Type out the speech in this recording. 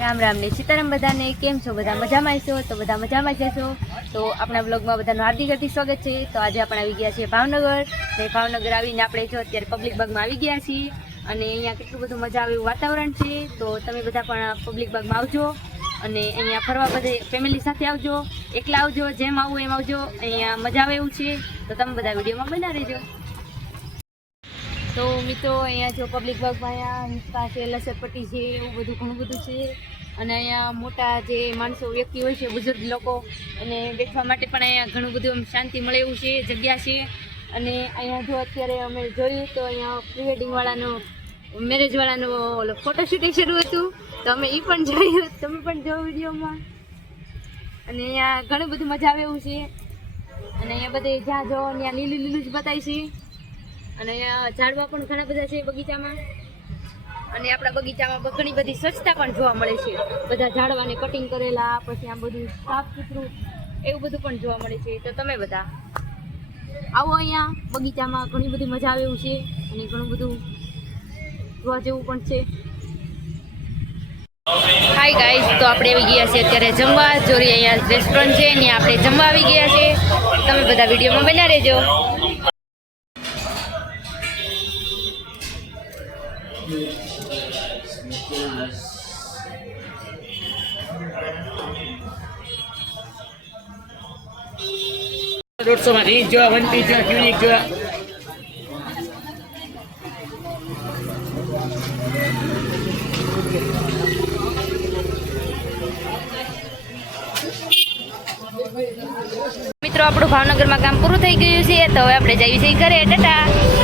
રામ રામ ને સીતારામ બધાને કેમ છો? બધા મજામાં છો? તો બધા મજામાં જ છો. તો આપણા બ્લોગમાં બધાનું હાર્દિક સ્વાગત છે. તો આજે આપણે આવી ગયા છીએ ભાવનગર. ને ભાવનગર આવીને આપણે જો અત્યારે પબ્લિક બાગમાં આવી ગયા છીએ અને અહીંયા કેટલું બધું મજા આવે એવું વાતાવરણ છે. તો તમે બધા પણ પબ્લિક બાગમાં આવજો અને અહીંયા ફરવા બધે ફેમિલી સાથે આવજો, એકલા આવજો, જેમ આવું એમ આવજો. અહીંયા મજા આવે એવું છે. તો તમે બધા વિડીયોમાં બના રહેજો. તો મિત્રો અહીંયા જો પબ્લિક બાગમાં અહીંયા છે, લસરપટ્ટી છે, એવું બધું ઘણું બધું છે. અને અહીંયા મોટા જે માણસો વ્યક્તિ હોય છે, બુઝુર્ગ લોકો, અને બેઠવા માટે પણ અહીંયા ઘણું બધું શાંતિ મળે એવું છે, જગ્યા છે. અને અહીંયા જો અત્યારે અમે જોયું તો અહીંયા પ્રી વેડિંગવાળાનો મેરેજવાળાનો ફોટોશૂટ શરૂ હતું. તો અમે એ પણ જોયું, તમે પણ જો વિડીયોમાં. અને અહીંયા ઘણું બધું મજા આવે એવું છે. અને અહીંયા બધે જ્યાં જો ત્યાં લીલું લીલું જ બતાય છે. અને અહીંયા ઝાડવા પણ ઘણા બધા છે બગીચામાં. અને આપણા બગીચામાં ઘણી બધી સ્વચ્છતા પણ જોવા મળે છે. બધા ઝાડવાને કટિંગ કરેલા, પછી આમ બધું સાફ સુથરું એવું બધું પણ જોવા મળે છે. તો તમે બધા આવો અહીંયા બગીચામાં, ઘણી બધી મજા આવે એવું છે અને ઘણું બધું જોવા જેવું પણ છે. હાય ગાઈસ, તો આપણે આવી ગયા છીએ અત્યારે જમવા. જોરી અહીંયા રેસ્ટોરન્ટ છે, ત્યાં આપણે જમવા આવી ગયા છે. તમે બધા વિડીયોમાં બન્યા રહેજો. ₹150 માં રીંચ જો, વન પીસ જો, ક્યુનિક જો. મિત્રો આપણું ભાવનગરમાં કામ પૂરું થઈ ગયું છે. તો હવે આપણે જઈએ છીએ ઘરે. ટાટા.